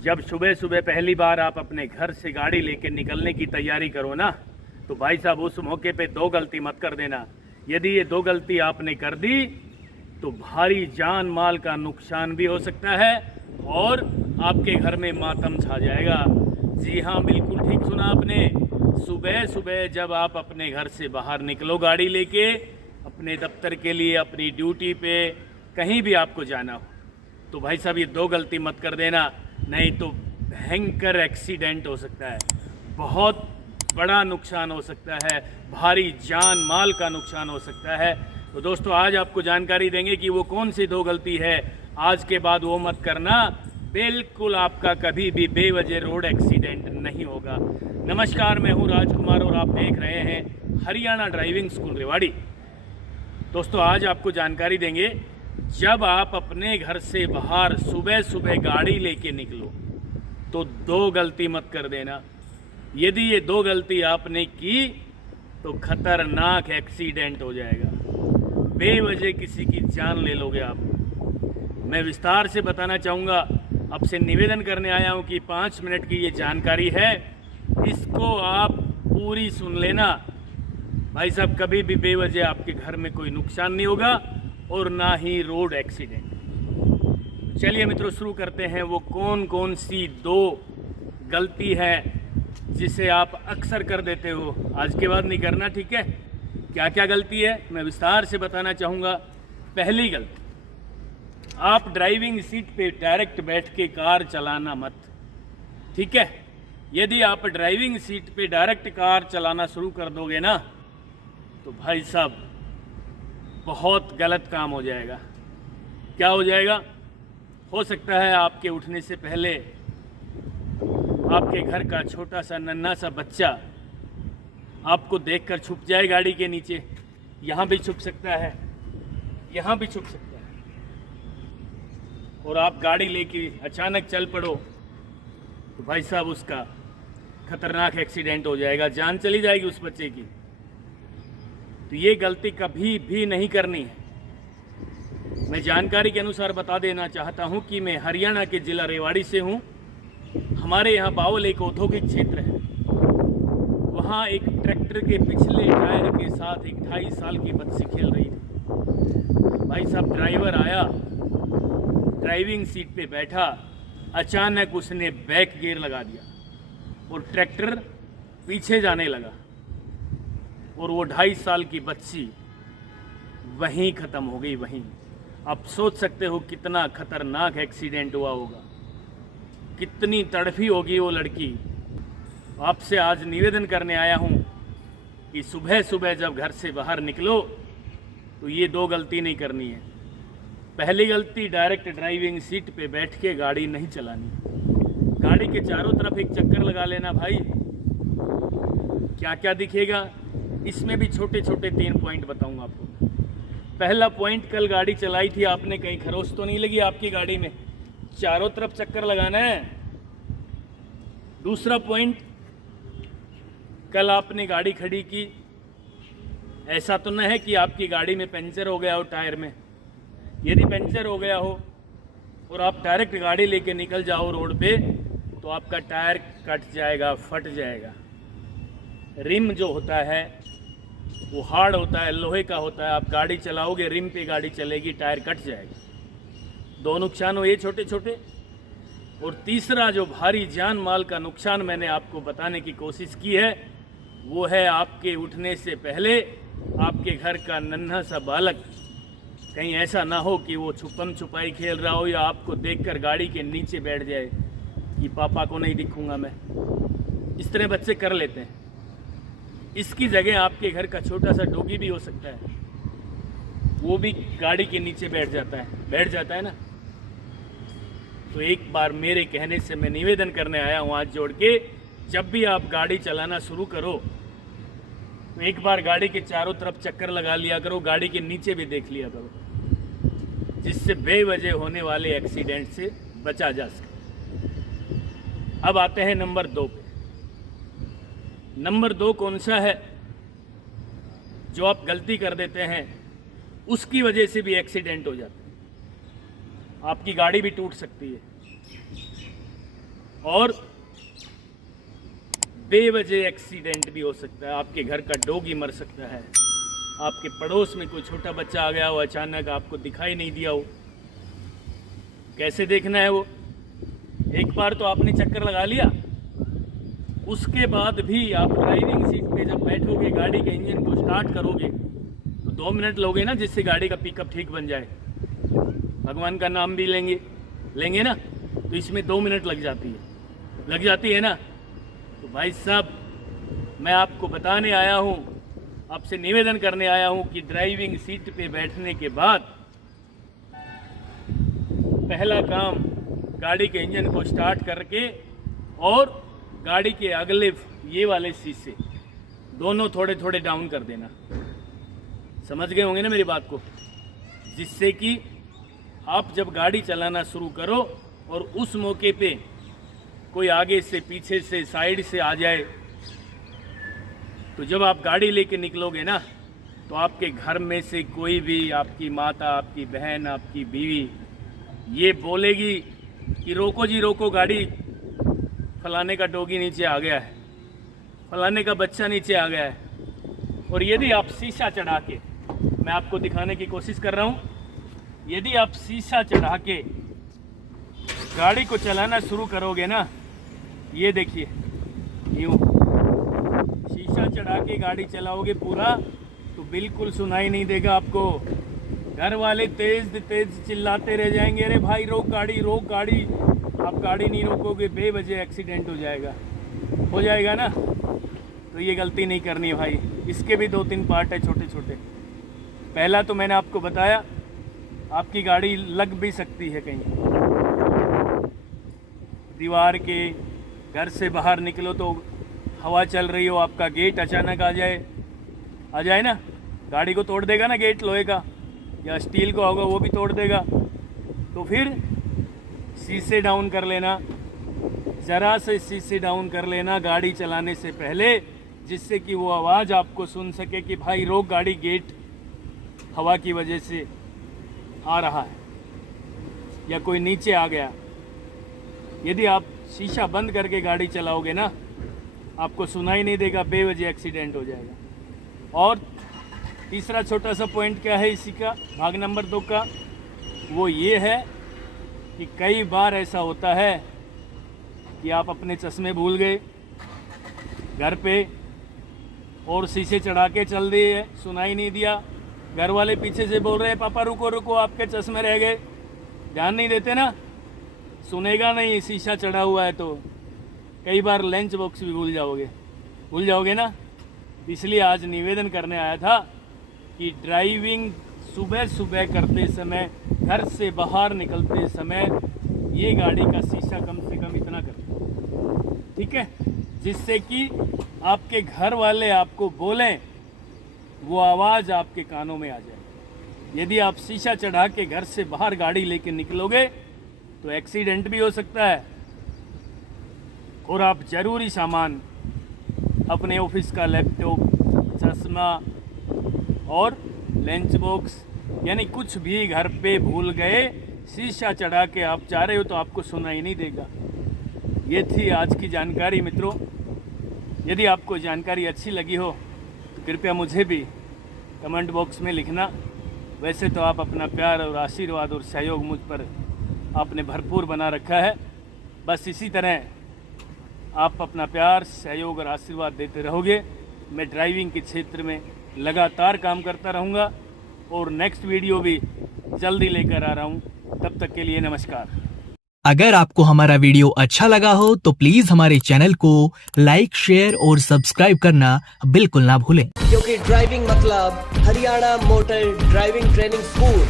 जब सुबह सुबह पहली बार आप अपने घर से गाड़ी लेके निकलने की तैयारी करो ना, तो भाई साहब उस मौके पे दो गलती मत कर देना। यदि ये दो गलती आपने कर दी तो भारी जान माल का नुकसान भी हो सकता है और आपके घर में मातम छा जाएगा। जी हाँ, बिल्कुल ठीक सुना आपने। सुबह सुबह जब आप अपने घर से बाहर निकलो गाड़ी लेके, अपने दफ्तर के लिए, अपनी ड्यूटी पे, कहीं भी आपको जाना हो, तो भाई साहब ये दो गलती मत कर देना, नहीं तो भयंकर एक्सीडेंट हो सकता है, बहुत बड़ा नुकसान हो सकता है, भारी जान माल का नुकसान हो सकता है। तो दोस्तों आज आपको जानकारी देंगे कि वो कौन सी दो गलती है, आज के बाद वो मत करना, बिल्कुल आपका कभी भी बेवजह रोड एक्सीडेंट नहीं होगा। नमस्कार, मैं हूँ राजकुमार और आप देख रहे हैं हरियाणा ड्राइविंग स्कूल रेवाड़ी। दोस्तों आज आपको जानकारी देंगे, जब आप अपने घर से बाहर सुबह सुबह गाड़ी लेके निकलो तो दो गलती मत कर देना। यदि ये दो गलती आपने की तो खतरनाक एक्सीडेंट हो जाएगा, बेवजह किसी की जान ले लोगे आप। मैं विस्तार से बताना चाहूँगा, आपसे निवेदन करने आया हूँ कि 5 मिनट की ये जानकारी है, इसको आप पूरी सुन लेना। भाई साहब कभी भी बेवजह आपके घर में कोई नुकसान नहीं होगा और ना ही रोड एक्सीडेंट। चलिए मित्रों शुरू करते हैं। वो कौन कौन सी दो गलती है जिसे आप अक्सर कर देते हो, आज के बाद नहीं करना, ठीक है? क्या क्या गलती है मैं विस्तार से बताना चाहूँगा। पहली गलती, आप ड्राइविंग सीट पे डायरेक्ट बैठ के कार चलाना मत, ठीक है? यदि आप ड्राइविंग सीट पे डायरेक्ट कार चलाना शुरू कर दोगे ना, तो भाई साहब बहुत गलत काम हो जाएगा। क्या हो जाएगा? हो सकता है आपके उठने से पहले आपके घर का छोटा सा नन्हा सा बच्चा आपको देखकर छुप जाए गाड़ी के नीचे। यहाँ भी छुप सकता है, यहाँ भी छुप सकता है, और आप गाड़ी लेके अचानक चल पड़ो तो भाई साहब उसका खतरनाक एक्सीडेंट हो जाएगा, जान चली जाएगी उस बच्चे की। तो ये गलती कभी भी नहीं करनी है। मैं जानकारी के अनुसार बता देना चाहता हूं कि मैं हरियाणा के जिला रेवाड़ी से हूं। हमारे यहाँ बावल एक औद्योगिक क्षेत्र है, वहाँ एक ट्रैक्टर के पिछले टायर के साथ एक 2.5 साल की बच्ची खेल रही थी। भाई साहब ड्राइवर आया, ड्राइविंग सीट पे बैठा, अचानक उसने बैक गियर लगा दिया और ट्रैक्टर पीछे जाने लगा और वो 2.5 साल की बच्ची वहीं ख़त्म हो गई, वहीं। आप सोच सकते हो कितना खतरनाक एक्सीडेंट हुआ होगा, कितनी तड़फी होगी वो लड़की। आपसे आज निवेदन करने आया हूँ कि सुबह सुबह जब घर से बाहर निकलो तो ये दो गलती नहीं करनी है। पहली गलती, डायरेक्ट ड्राइविंग सीट पे बैठ के गाड़ी नहीं चलानी। गाड़ी के चारों तरफ एक चक्कर लगा लेना भाई, क्या क्या दिखेगा। इसमें भी छोटे छोटे 3 पॉइंट बताऊंगा आपको। पहला पॉइंट, कल गाड़ी चलाई थी आपने, कहीं खरोच तो नहीं लगी आपकी गाड़ी में? चारों तरफ चक्कर लगाना है। दूसरा पॉइंट, कल आपने गाड़ी खड़ी की, ऐसा तो न है कि आपकी गाड़ी में पंचर हो गया हो टायर में। यदि पंचर हो गया हो और आप डायरेक्ट गाड़ी लेके निकल जाओ रोड पे तो आपका टायर कट जाएगा, फट जाएगा। रिम जो होता है वो हार्ड होता है, लोहे का होता है। आप गाड़ी चलाओगे, रिम पे गाड़ी चलेगी, टायर कट जाएगा। 2 नुकसान हुए छोटे छोटे। और तीसरा जो भारी जान माल का नुकसान मैंने आपको बताने की कोशिश की है, वो है आपके उठने से पहले आपके घर का नन्हा सा बालक कहीं ऐसा ना हो कि वो छुपम छुपाई खेल रहा हो या आपको देखकर गाड़ी के नीचे बैठ जाए कि पापा को नहीं दिखूंगा मैं। इस तरह बच्चे कर लेते हैं। इसकी जगह आपके घर का छोटा सा डॉगी भी हो सकता है, वो भी गाड़ी के नीचे बैठ जाता है ना। तो एक बार मेरे कहने से मैं निवेदन करने आया हूँ हाथ जोड़ के, जब भी आप गाड़ी चलाना शुरू करो तो एक बार गाड़ी के चारों तरफ चक्कर लगा लिया करो, गाड़ी के नीचे भी देख लिया करो, जिससे बेवजह होने वाले एक्सीडेंट से बचा जा सके। अब आते हैं नंबर 2 पे। नंबर 2 कौन सा है जो आप गलती कर देते हैं, उसकी वजह से भी एक्सीडेंट हो जाता है, आपकी गाड़ी भी टूट सकती है। और बेवजह एक्सीडेंट भी हो सकता है। आपके घर का डॉगी मर सकता है, आपके पड़ोस में कोई छोटा बच्चा आ गया हो, अचानक आपको दिखाई नहीं दिया हो। कैसे देखना है वो? एक बार तो आपने चक्कर लगा लिया, उसके बाद भी आप ड्राइविंग सीट पे जब बैठोगे, गाड़ी के इंजन को स्टार्ट करोगे तो 2 मिनट लोगे ना, जिससे गाड़ी का पिकअप ठीक बन जाए। भगवान का नाम भी लेंगे ना, तो इसमें 2 मिनट लग जाती है ना। तो भाई साहब, मैं आपको बताने आया हूँ, आपसे निवेदन करने आया हूँ कि ड्राइविंग सीट पे बैठने के बाद पहला काम गाड़ी के इंजन को स्टार्ट करके और गाड़ी के अगले ये वाले शीशे दोनों थोड़े थोड़े डाउन कर देना। समझ गए होंगे ना मेरी बात को? जिससे कि आप जब गाड़ी चलाना शुरू करो और उस मौके पे कोई आगे से, पीछे से, साइड से आ जाए, तो जब आप गाड़ी लेके निकलोगे ना, तो आपके घर में से कोई भी, आपकी माता, आपकी बहन, आपकी बीवी ये बोलेगी कि रोको जी रोको, गाड़ी, फलाने का डॉगी नीचे आ गया है, फलाने का बच्चा नीचे आ गया है। और यदि आप शीशा चढ़ा के, मैं आपको दिखाने की कोशिश कर रहा हूँ, यदि आप शीशा चढ़ा के गाड़ी को चलाना शुरू करोगे ना, ये देखिए, यूँ शीशा चढ़ा के गाड़ी चलाओगे पूरा, तो बिल्कुल सुनाई नहीं देगा आपको। घर वाले तेज तेज चिल्लाते रह जाएंगे, अरे भाई रोक गाड़ी, रोक गाड़ी। आप गाड़ी नहीं रोकोगे, बेवजह एक्सीडेंट हो जाएगा ना। तो ये गलती नहीं करनी है भाई। इसके भी 2-3 पार्ट है छोटे छोटे। पहला तो मैंने आपको बताया, आपकी गाड़ी लग भी सकती है कहीं दीवार के, घर से बाहर निकलो तो हवा चल रही हो, आपका गेट अचानक आ जाए ना, गाड़ी को तोड़ देगा ना गेट, लोहे का या स्टील का होगा, वो भी तोड़ देगा। तो फिर शीशे डाउन कर लेना, ज़रा से शीशे डाउन कर लेना गाड़ी चलाने से पहले, जिससे कि वो आवाज़ आपको सुन सके कि भाई रोक गाड़ी, गेट हवा की वजह से आ रहा है या कोई नीचे आ गया। यदि आप शीशा बंद करके गाड़ी चलाओगे ना, आपको सुनाई नहीं देगा, बेवजह एक्सीडेंट हो जाएगा। और तीसरा छोटा सा पॉइंट क्या है इसी का, भाग नंबर 2 का, वो ये है कि कई बार ऐसा होता है कि आप अपने चश्मे भूल गए घर पे और शीशे चढ़ा के चल दिए, सुनाई नहीं दिया। घर वाले पीछे से बोल रहे हैं, पापा रुको रुको, आपके चश्मे रह गए। ध्यान नहीं देते ना, सुनेगा नहीं, शीशा चढ़ा हुआ है। तो कई बार लंच बॉक्स भी भूल जाओगे ना। इसलिए आज निवेदन करने आया था कि ड्राइविंग सुबह सुबह करते समय, घर से बाहर निकलते समय, ये गाड़ी का शीशा कम से कम इतना कर, ठीक है, जिससे कि आपके घर वाले आपको बोलें, वो आवाज़ आपके कानों में आ जाए। यदि आप शीशा चढ़ा के घर से बाहर गाड़ी लेके निकलोगे तो एक्सीडेंट भी हो सकता है। और आप ज़रूरी सामान, अपने ऑफिस का लैपटॉप, चश्मा और लंच बॉक्स, यानी कुछ भी घर पे भूल गए, शीशा चढ़ा के आप जा रहे हो तो आपको सुनाई नहीं देगा। ये थी आज की जानकारी मित्रों। यदि आपको जानकारी अच्छी लगी हो तो कृपया मुझे भी कमेंट बॉक्स में लिखना। वैसे तो आप अपना प्यार और आशीर्वाद और सहयोग मुझ पर आपने भरपूर बना रखा है। बस इसी तरह आप अपना प्यार, सहयोग और आशीर्वाद देते रहोगे। मैं ड्राइविंग के क्षेत्र में लगातार काम करता रहूँगा और नेक्स्ट वीडियो भी जल्दी लेकर आ रहा हूँ। तब तक के लिए नमस्कार। अगर आपको हमारा वीडियो अच्छा लगा हो तो प्लीज हमारे चैनल को लाइक, शेयर और सब्सक्राइब करना बिल्कुल ना भूलें, क्योंकि ड्राइविंग मतलब Haryana motor driving training school.